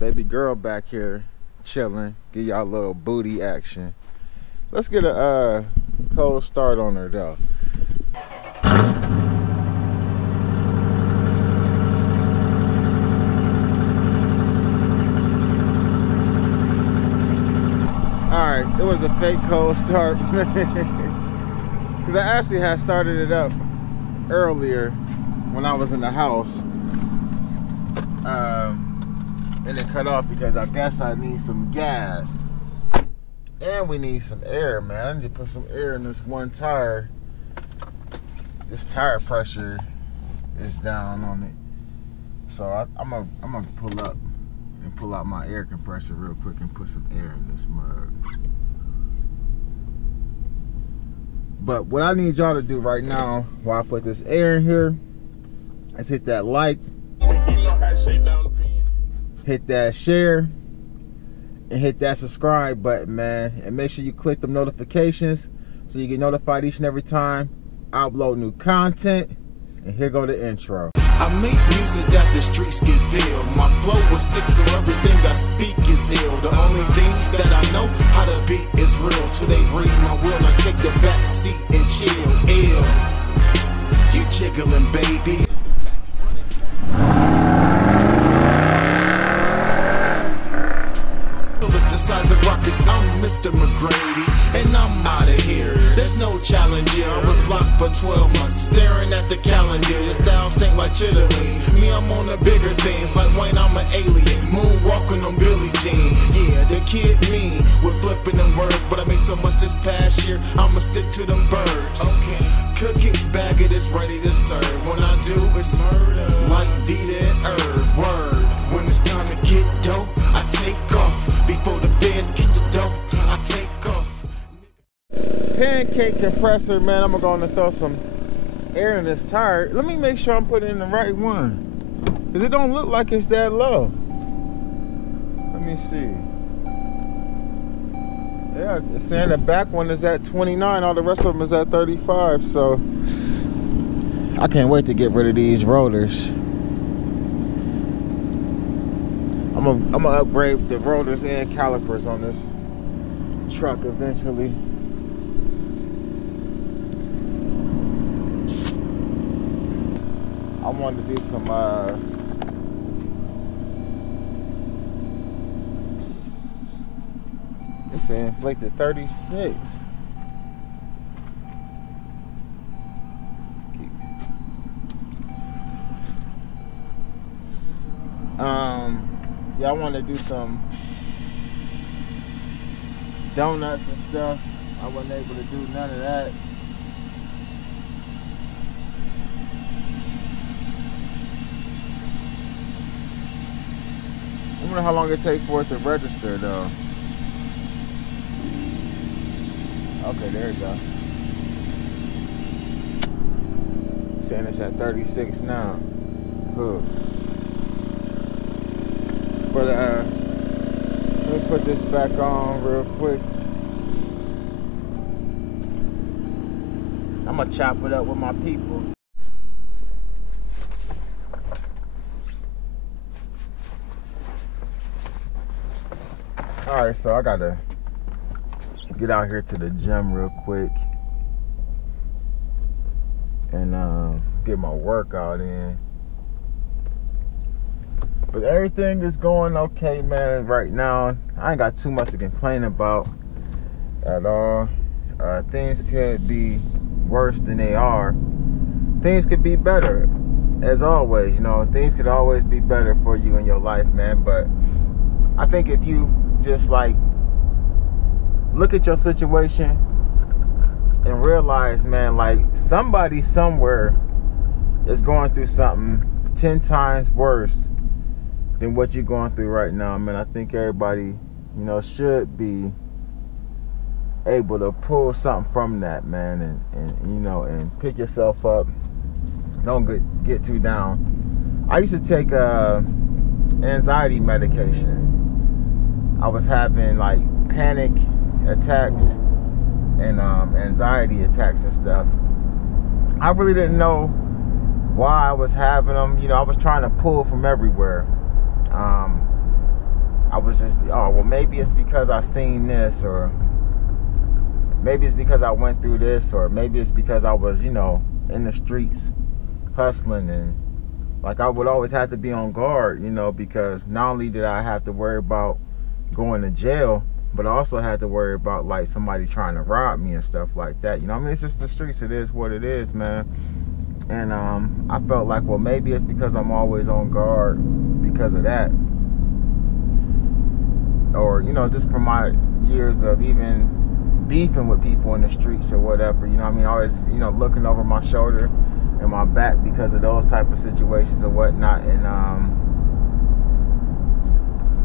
Baby girl back here chilling. Give y'all a little booty action. Let's get a cold start on her though. Alright, it was a fake cold start. Because I actually had started it up earlier when I was in the house. And it cut off because I guess I need some gas. And we need some air, man. I need to put some air in this one tire. This tire pressure is down on it. So I'm gonna pull up and pull out my air compressor real quick and put some air in this mug. But what I need y'all to do right now while I put this air in here is hit that like, hit that share, and hit that subscribe button, man. And make sure you click them notifications so you get notified each and every time I upload new content. And here go the intro. I make music that the streets can feel. My flow is sick, so everything I speak is ill. The only thing that I know how to beat is real. Till they read my will, I take the back seat and chill. Ill, you jiggling, baby. The size of rockets, I'm Mr. McGrady, and I'm out of here. There's no challenge here. I was locked for 12 months, staring at the calendar. Your style stink like chitterlings. Me, I'm on the bigger things. Like Wayne, I'm an alien, moonwalking on Billie Jean. Yeah, the kid mean with flipping them words, but I made so much this past year, I'ma stick to them birds. Okay, cook it, bag it, it's ready to serve. When I do, it's murder, like Vita and Herb. Word, when it's time to get dope, I take off. Before the feds get the dope, I take off. Pancake compressor, man. I'm gonna throw some air in this tire. Let me make sure I'm putting in the right one, because it don't look like it's that low. Let me see. Yeah, it's saying the back one is at 29. All the rest of them is at 35. So I can't wait to get rid of these rotors. I'm gonna upgrade the rotors and calipers on this truck eventually. I wanted to do some it's an inflated 36. Yeah, I want to do some donuts and stuff. I wasn't able to do none of that. I wonder how long it takes for it to register though. Okay, there you go. Saying it's at 36 now. Huh. But let me put this back on real quick. I'm gonna chop it up with my people. Alright, so I gotta get out here to the gym real quick and get my workout in. But everything is going okay, man, right now. I ain't got too much to complain about at all. Things could be worse than they are. Things could be better, as always. You know, things could always be better for you in your life, man. But I think if you just, like, look at your situation and realize, man, like, somebody somewhere is going through something 10 times worse than what you're going through right now, man. I think everybody, you know, should be able to pull something from that, man, and you know, and pick yourself up. Don't get too down. I used to take anxiety medication. I was having like panic attacks and anxiety attacks and stuff. I really didn't know why I was having them. You know, I was trying to pull from everywhere. I was just, oh, well, maybe it's because I seen this, or maybe it's because I went through this, or maybe it's because I was, you know, in the streets hustling. And like, I would always have to be on guard, you know, because not only did I have to worry about going to jail, but I also had to worry about like somebody trying to rob me and stuff like that. You know, I mean, it's just the streets. It is what it is, man. And I felt like, well, maybe it's because I'm always on guard because of that. Or, you know, just from my years of even beefing with people in the streets or whatever, you know what I mean? Always, you know, looking over my shoulder and my back because of those type of situations or whatnot. And,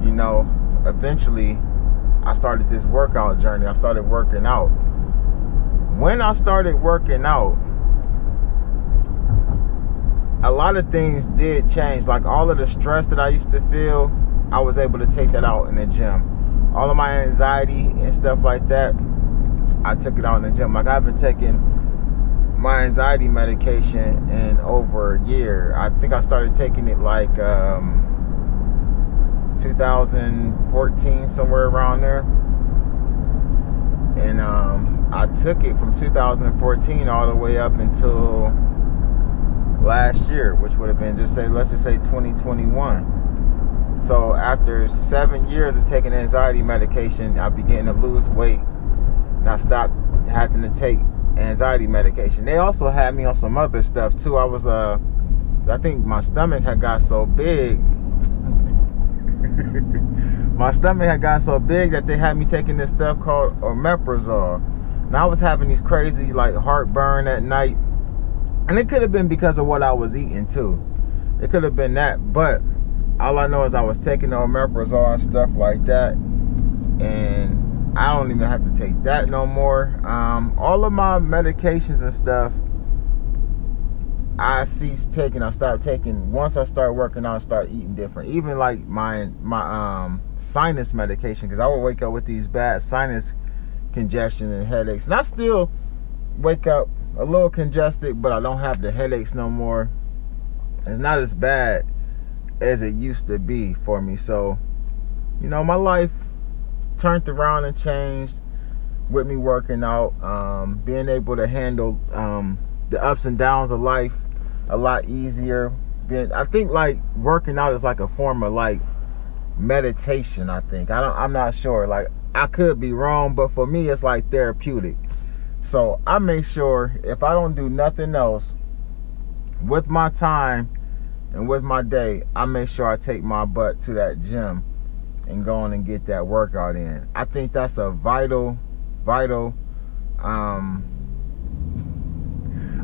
you know, eventually I started this workout journey. I started working out. When I started working out, a lot of things did change. Like all of the stress that I used to feel, I was able to take that out in the gym. All of my anxiety and stuff like that, I took it out in the gym. Like I've been taking my anxiety medication in over a year. I think I started taking it like 2014, somewhere around there. And I took it from 2014 all the way up until last year, which would have been, let's just say 2021. So after 7 years of taking anxiety medication, I began to lose weight, and I stopped having to take anxiety medication. They also had me on some other stuff too. I was I think my stomach had got so big. My stomach had got so big that they had me taking this stuff called omeprazole. Now I was having these crazy like heartburn at night, and it could have been because of what I was eating too. It could have been that, but all I know is I was taking the omeprazole and stuff like that, and I don't even have to take that no more. All of my medications and stuff, I ceased taking. I stopped taking once I started working out and started eating different. Even like my sinus medication, because I would wake up with these bad sinus congestion and headaches, and I still wake up a little congested, but I don't have the headaches no more. It's not as bad as it used to be for me. So, you know, my life turned around and changed with me working out, being able to handle the ups and downs of life a lot easier. I think like working out is like a form of like meditation. I think I'm not sure, like I could be wrong, but for me it's like therapeutic. So I make sure if I don't do nothing else with my time and with my day, I make sure I take my butt to that gym and go on and get that workout in. I think that's a vital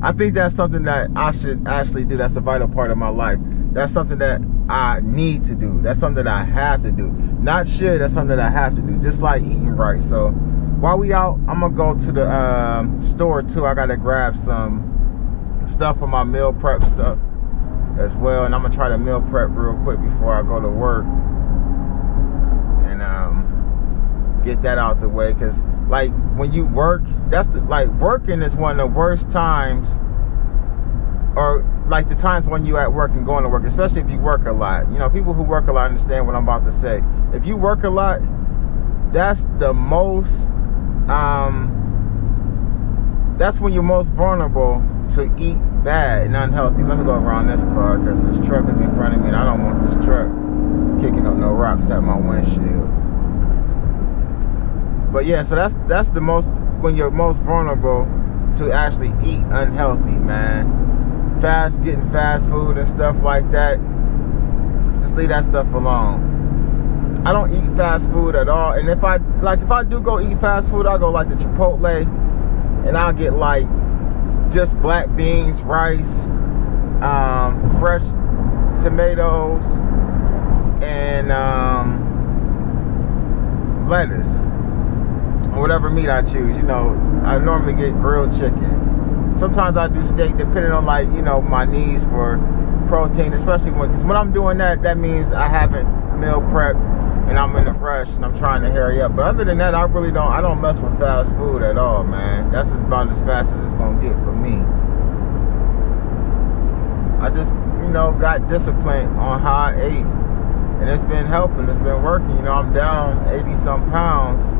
I think that's something that I should actually do. That's a vital part of my life. That's something that I need to do. That's something that I have to do. Not should, that's something that I have to do. Just like eating right. So while we out, I'm gonna go to the store too. I gotta grab some stuff for my meal prep stuff as well, and I'm gonna try to meal prep real quick before I go to work and get that out the way. Because like when you work, working is one of the worst times, or like the times when you at work and going to work, especially if you work a lot. You know, people who work a lot understand what I'm about to say. If you work a lot, that's the most that's when you're most vulnerable to eat bad and unhealthy. Let me go around this car because this truck is in front of me and I don't want this truck kicking up no rocks at my windshield. But yeah, so that's the most, when you're most vulnerable to actually eat unhealthy, man. Getting fast food and stuff like that, just leave that stuff alone. I don't eat fast food at all, and if I do go eat fast food, I'll go like the Chipotle, and I'll get like just black beans, rice, fresh tomatoes, and lettuce, or whatever meat I choose. You know, I normally get grilled chicken. Sometimes I do steak, depending on, like, you know, my needs for protein, especially because when I'm doing that means I haven't meal prep and I'm in a rush and I'm trying to hurry up. But other than that, I don't mess with fast food at all, man. That's about as fast as it's gonna get for me. I just, you know, got disciplined on how I ate, And it's been helping, it's been working. You know, I'm down 80 some pounds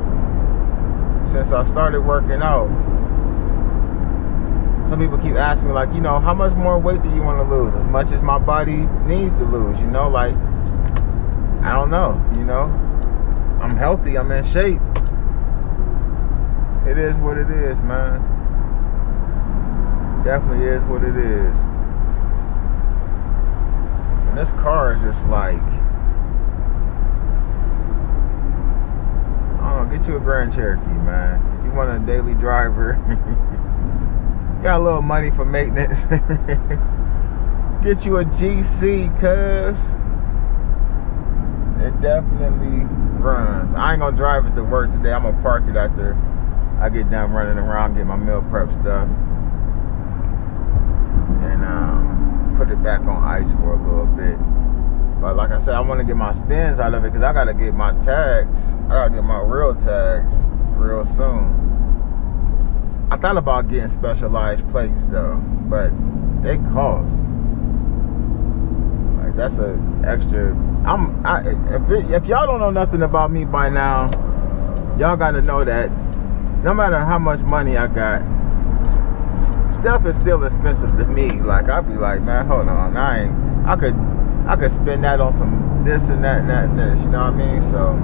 since I started working out. Some people keep asking me, like, you know, how much more weight do you want to lose? As much as my body needs to lose, you know, like, I don't know, you know. I'm healthy, I'm in shape. It is what it is, man. Definitely is what it is. And this car is just like, I don't know, get you a Grand Cherokee, man. If you want a daily driver, got a little money for maintenance. Get you a GC, cuz it definitely runs. I ain't gonna drive it to work today. I'm gonna park it after I get done running around, get my meal prep stuff, and put it back on ice for a little bit. But like I said, I want to get my spins out of it because I gotta get my tags. I gotta get my real tags real soon. I thought about getting specialized plates though, but they cost. Like, that's an extra. If y'all don't know nothing about me by now, y'all gotta know that no matter how much money I got, stuff is still expensive to me. Like, I'd be like, man, hold on, I could spend that on some this and that and that and this. You know what I mean? So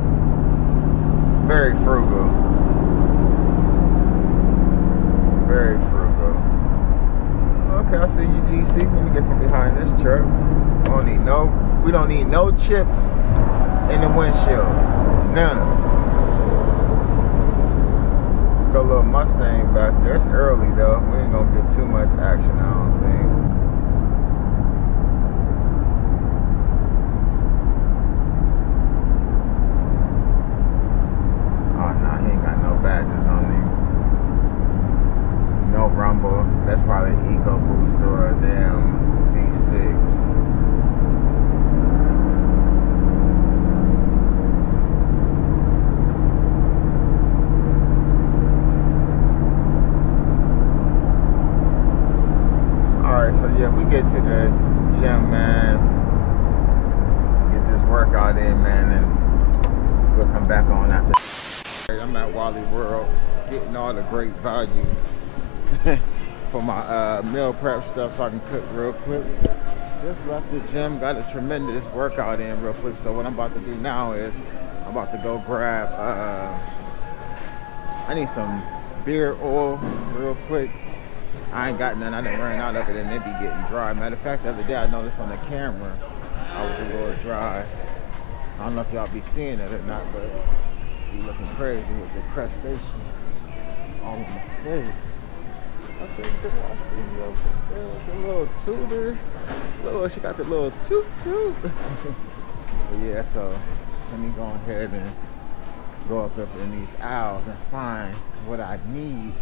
very frugal. Very frugal. Okay, I see you, GC. Let me get from behind this truck. We don't need no chips in the windshield. None. Got a little Mustang back there. It's early though. We ain't gonna get too much action, I don't think. Oh no, he ain't got no badges on him. No rumble. That's probably EcoBoost or a damn V6. Alright, so yeah, we get to the gym, man. Get this workout in, man, and we'll come back on after. I'm at Wally World, getting all the great value for my meal prep stuff so I can cook real quick. Just left the gym, got a tremendous workout in real quick. So what I'm about to do now is I'm about to go grab I need some beard oil real quick. I ain't got none. I done ran out of it and it be getting dry. Matter of fact, the other day I noticed on the camera I was a little dry. I don't know if y'all be seeing it or not, but be looking crazy with the crustacean all in my face. Okay, I see you over there with the little tutor. She got the little toot. But yeah, so let me go ahead and go up in these aisles and find what I need.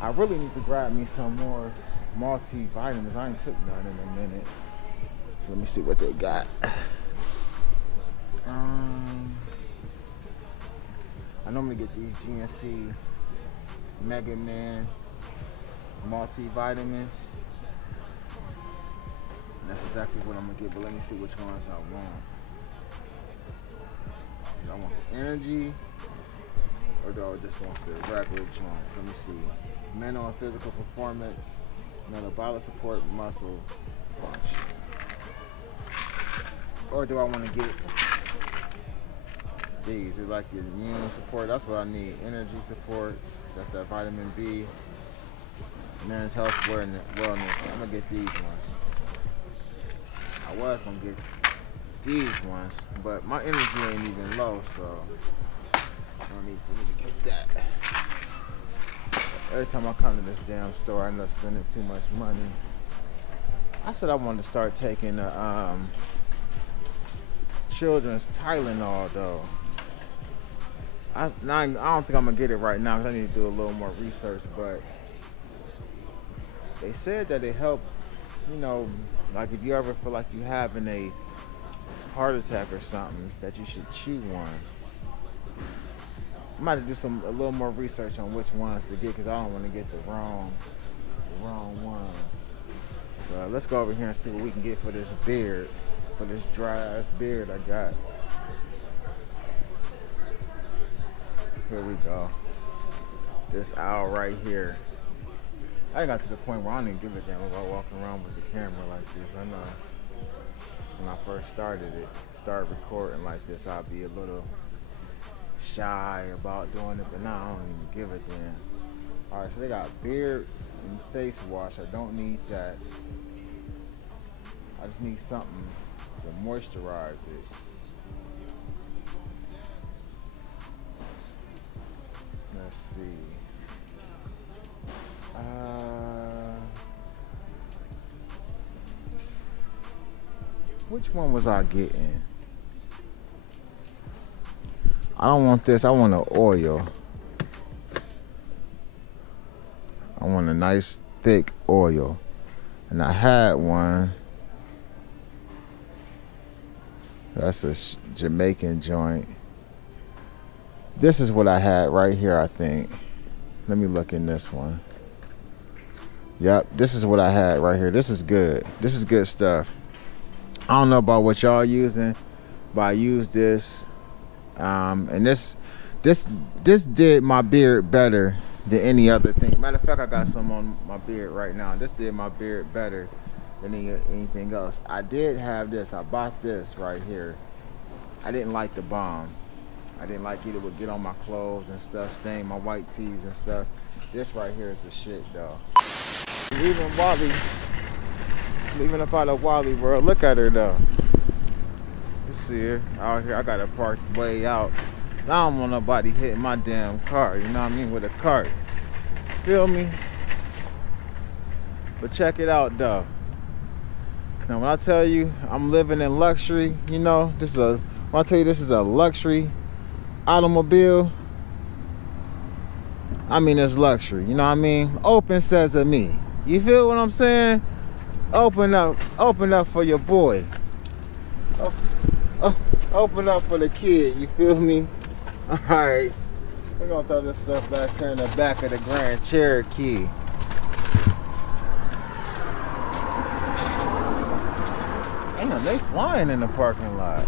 I really need to grab me some more multivitamins. I ain't took none in a minute. So let me see what they got. I normally get these GNC Mega Man multivitamins. And that's exactly what I'm gonna get, but let me see which ones I want. Do I want the energy or do I just want the regular joints? Let me see. Mental and physical performance, metabolic support, muscle function. Or do I want to get these? They're like the immune support. That's what I need. Energy support. That's that vitamin B. Men's health wellness. I'm gonna get these ones. I was gonna get these ones, but my energy ain't even low, so I don't need to get that. Every time I come to this damn store, I end up spending too much money. I said I wanted to start taking the children's Tylenol though. I don't think I'm gonna get it right now because I need to do a little more research, but they said that it helped, you know, like if you ever feel like you're having a heart attack or something, that you should chew one. I'm about to do a little more research on which ones to get because I don't want to get the wrong one. But let's go over here and see what we can get for this beard, for this dry ass beard I got. here we go. This owl right here. I got to the point where I don't even give a damn about walking around with the camera like this. I know when I first started recording like this, I'd be a little shy about doing it, but now I don't even give a damn. Alright, so they got beard and face wash. I don't need that. I just need something to moisturize it. Let's see. Which one was I getting? I don't want this. I want an oil. I want a nice thick oil. And I had one. That's a Jamaican joint. This is what I had right here, I think. Let me look in this one. Yep, this is what I had right here. This is good. This is good stuff. I don't know about what y'all using, but I use this. And this did my beard better than any other thing. Matter of fact, I got some on my beard right now. This did my beard better than anything else. I did have this. I bought this right here. I didn't like the balm. I didn't like it. It would get on my clothes and stuff, stain my white tees and stuff. This right here is the shit, though. Leaving up out of Wally world. Look at her, though. You see her out here. I got her parked way out. I don't want nobody hitting my damn car, you know what I mean, with a cart. Feel me? But check it out, though. Now, when I tell you I'm living in luxury, you know, when I tell you this is a luxury automobile, I mean it's luxury, you know what I mean? Open sesame. You feel what I'm saying? Open up for your boy. Open up for the kid, you feel me? Alright. We're gonna throw this stuff back here in the back of the Grand Cherokee. Damn, they flying in the parking lot.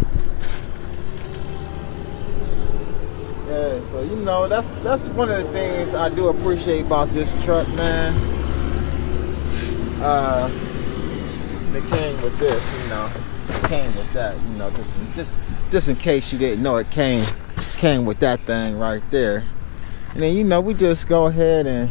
Yeah, so you know, that's one of the things I do appreciate about this truck, man. They came with this, you know. It came with that, you know, just in case you didn't know, it came with that thing right there. And then, you know, we just go ahead and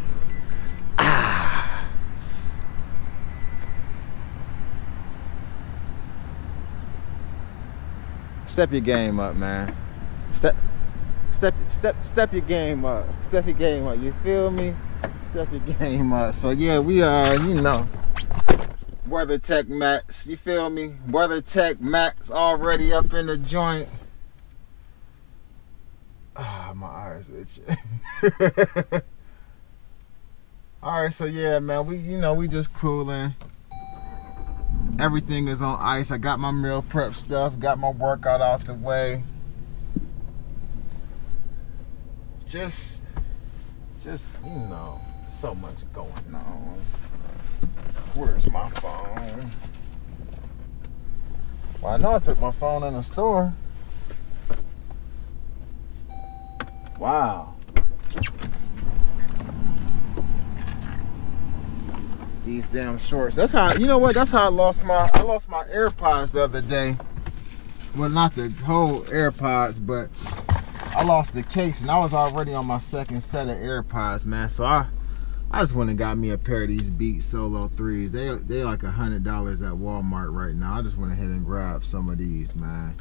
step your game up, man. Step your game up. Step your game up. You feel me? Step your game up. So yeah, we are, you know, WeatherTech Max. You feel me? WeatherTech Max already up in the joint. Ah, my eyes itching. All right, so yeah, man, we just cooling. Everything is on ice. I got my meal prep stuff. Got my workout out the way. Just you know, so much going on. Where's my phone? Well, I know I took my phone in the store. Wow. These damn shorts. That's how, you know what? That's how I lost my AirPods the other day. Well, not the whole AirPods, but I lost the case, and I was already on my second set of AirPods, man. So I just went and got me a pair of these Beats Solo 3s. They like $100 at Walmart right now. I just went ahead and grabbed some of these, man.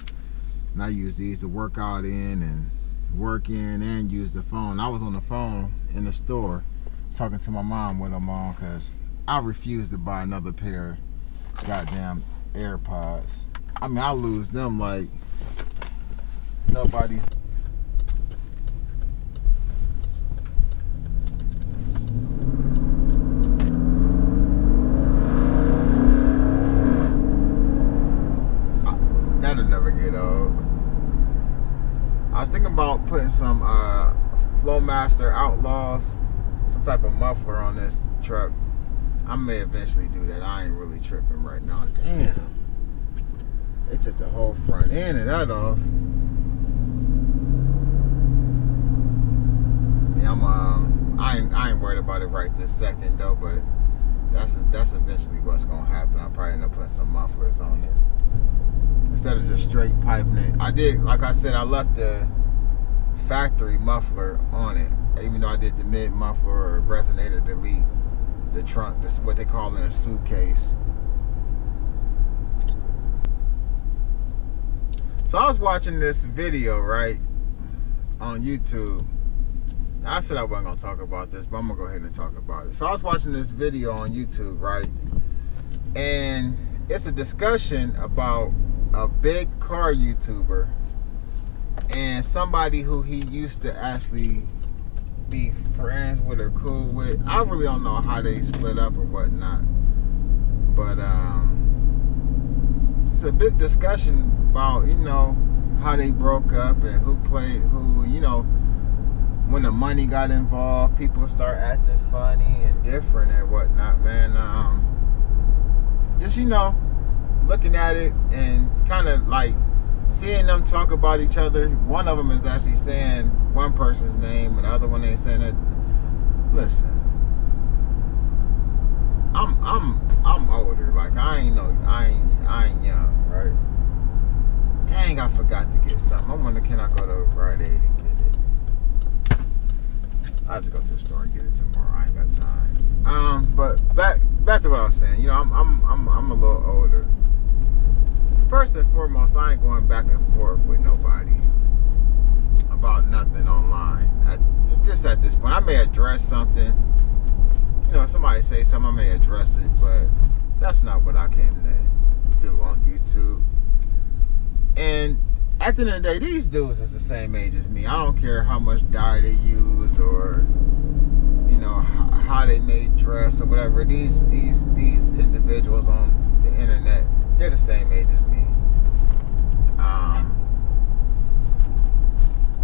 And I use these to work out in and work in and use the phone. I was on the phone in the store talking to my mom with them on because I refuse to buy another pair of goddamn AirPods. I mean, I lose them like nobody's. That'll never get old. I was thinking about putting some Flowmaster Outlaws, some type of muffler on this truck. I may eventually do that. I ain't really tripping right now. Damn. They took the whole front end of that off. I ain't worried about it right this second though, but that's eventually what's gonna happen. I'll probably end up putting some mufflers on it instead of just straight piping it. I did, like I said, I left the factory muffler on it, even though I did the mid muffler or resonator delete. The trunk, this is what they call in a suitcase. So I was watching this video, right, on YouTube. I said I wasn't going to talk about this, but I'm going to go ahead and talk about it. So I was watching this video on YouTube, right, and it's a discussion about a big car YouTuber and somebody who he used to actually be friends with or cool with. I really don't know how they split up or whatnot, but it's a big discussion about, you know, how they broke up and who played who. You know, when the money got involved, people start acting funny and different and whatnot, man. Just, you know, looking at it and kind of like seeing them talk about each other. One of them is actually saying one person's name, and the other one ain't saying it. Listen, I'm older. Like I ain't young, right? Dang, I forgot to get something. I wonder, can I go to Rite Aid and get it? I'll just go to the store and get it tomorrow. I ain't got time. But back to what I was saying. You know, I'm a little older. First and foremost, I ain't going back and forth with nobody about nothing online. Just at this point, I may address something. You know, if somebody say something, I may address it, but that's not what I came to do on YouTube. And at the end of the day, these dudes is the same age as me. I don't care how much dye they use or, you know, how they may dress or whatever. These individuals on the internet, they're the same age as me.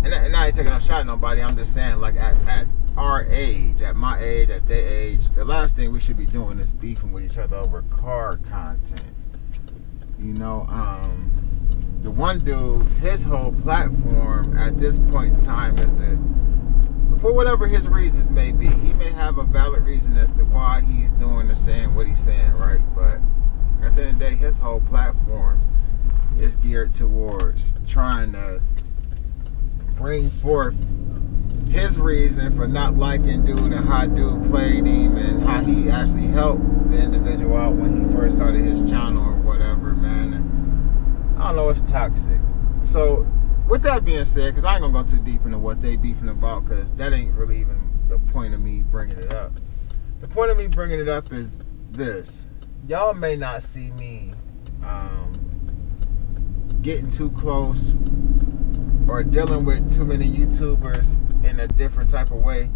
And I ain't taking no shot at nobody. I'm just saying, like, at our age, at my age, at their age, the last thing we should be doing is beefing with each other over car content. You know, the one dude, his whole platform at this point in time is to, for whatever his reasons may be, he may have a valid reason as to why he's doing or saying what he's saying, right? But at the end of the day, his whole platform is geared towards trying to bring forth his reason for not liking dude and how dude played him and how he actually helped the individual out when he first started his channel or whatever, man. And I don't know, it's toxic. So with that being said, because I ain't gonna go too deep into what they beefing about, because that ain't really even the point of me bringing it up. The point of me bringing it up is this: y'all may not see me getting too close or dealing with too many YouTubers in a different type of way.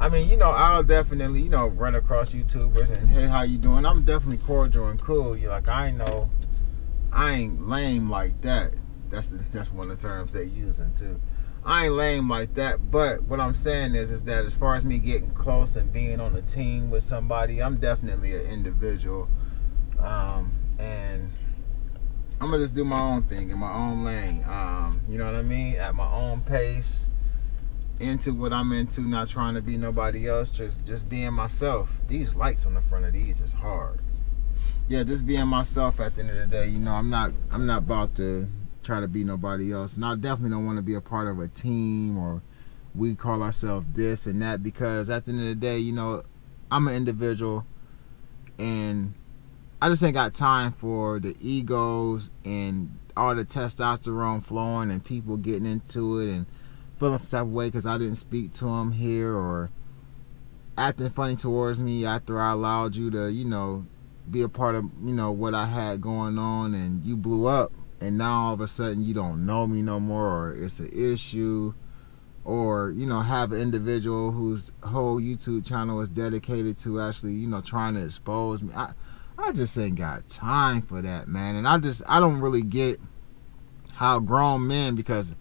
I mean, you know, I'll definitely, you know, run across YouTubers and, hey, how you doing? I'm definitely cordial and cool. You're like, I ain't lame like that. That's one of the terms they're using too. I ain't lame like that. But what I'm saying is that as far as me getting close and being on a team with somebody, I'm definitely an individual. And I'm gonna just do my own thing in my own lane. You know what I mean? At my own pace, into what I'm into, not trying to be nobody else, just being myself. These lights on the front of these is hard. Yeah, just being myself at the end of the day. You know, I'm not about to try to be nobody else. And I definitely don't want to be a part of a team or we call ourselves this and that, because at the end of the day, you know, I'm an individual and I just ain't got time for the egos and all the testosterone flowing and people getting into it and feeling some type of way because I didn't speak to them here, or acting funny towards me after I allowed you to, you know, be a part of, you know, what I had going on, and you blew up and now all of a sudden you don't know me no more, or it's an issue, or, you know, have an individual whose whole YouTube channel is dedicated to actually, you know, trying to expose me. I just ain't got time for that, man. And I don't really get how grown men, because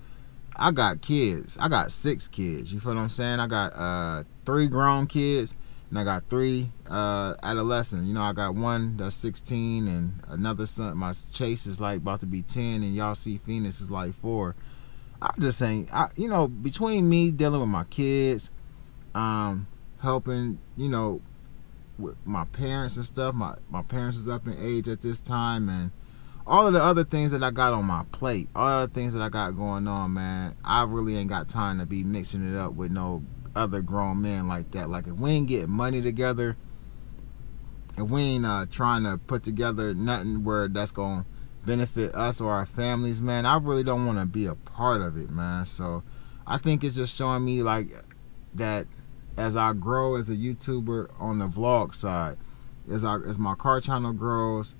I got kids. I got 6 kids. You feel what I'm saying? I got 3 grown kids and I got 3 adolescents. You know, I got one that's 16 and another son. My Chase is like about to be 10, and y'all see Phoenix is like I just ain't, you know, between me dealing with my kids, helping, you know, with my parents and stuff. My parents is up in age at this time, and all of the other things that I got on my plate, all the things that I got going on, man. I really ain't got time to be mixing it up with no other grown men like that. Like, if we ain't getting money together, if we ain't trying to put together nothing where that's gonna benefit us or our families, man, I really don't want to be a part of it, man. So I think it's just showing me like that as I grow as a YouTuber on the vlog side, as my car channel grows,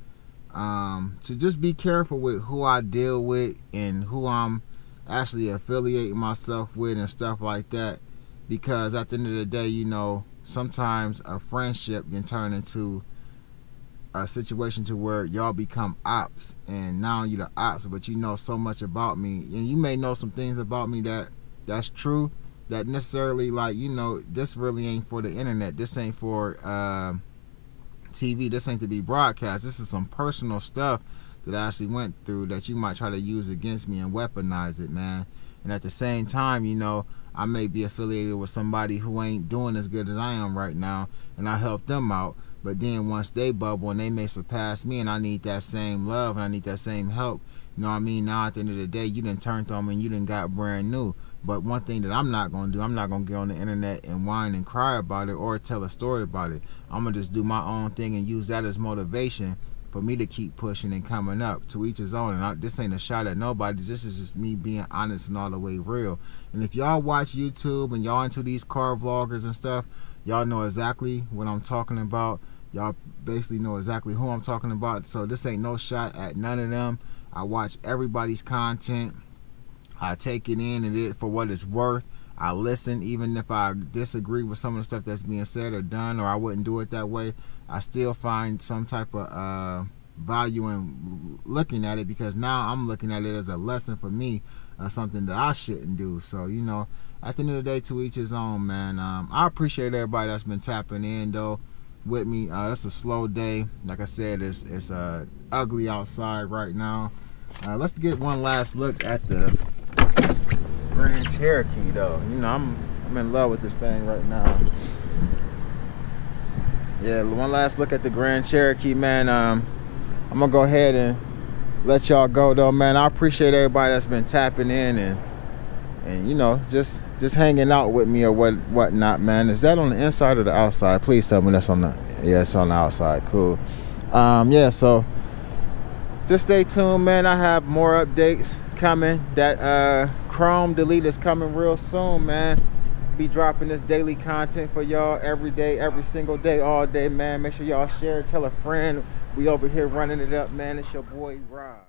to just be careful with who I deal with and who I'm actually affiliating myself with and stuff like that, because at the end of the day, you know, sometimes a friendship can turn into a situation to where y'all become ops, and now you're the ops, but you know so much about me, and you may know some things about me that's true, that necessarily, like, you know, this really ain't for the internet, this ain't for TV, this ain't to be broadcast, this is some personal stuff that I actually went through that you might try to use against me and weaponize it, man. And at the same time, you know, I may be affiliated with somebody who ain't doing as good as I am right now, and I help them out, but then once they bubble and they may surpass me, and I need that same love and I need that same help, you know what I mean? Now at the end of the day, you done turned on me and you done got brand new. But one thing that I'm not going to do, I'm not going to get on the internet and whine and cry about it or tell a story about it. I'm going to just do my own thing and use that as motivation for me to keep pushing and coming up. To each his own. And this ain't a shot at nobody. This is just me being honest and all the way real. And if y'all watch YouTube and y'all into these car vloggers and stuff, y'all know exactly what I'm talking about. Y'all basically know exactly who I'm talking about. So this ain't no shot at none of them. I watch everybody's content. I take it in and it for what it's worth. I listen, even if I disagree with some of the stuff that's being said or done, or I wouldn't do it that way. I still find some type of value in looking at it, because now I'm looking at it as a lesson for me, something that I shouldn't do. So, you know, at the end of the day, to each his own, man. I appreciate everybody that's been tapping in, though, with me. It's a slow day. Like I said, it's ugly outside right now. Let's get one last look at the Grand Cherokee, though. You know, I'm in love with this thing right now. Yeah, one last look at the Grand Cherokee, man. I'm gonna go ahead and let y'all go, though, man. I appreciate everybody that's been tapping in and you know, just hanging out with me or whatnot, man. Is that on the inside or the outside? Please tell me that's on the, yeah, it's on the outside. Cool. Yeah, so just stay tuned, man. I have more updates coming. That Chrome delete is coming real soon, man. Be dropping this daily content for y'all every day, every single day, all day, man. Make sure y'all share, tell a friend. We over here running it up, man. It's your boy Rob.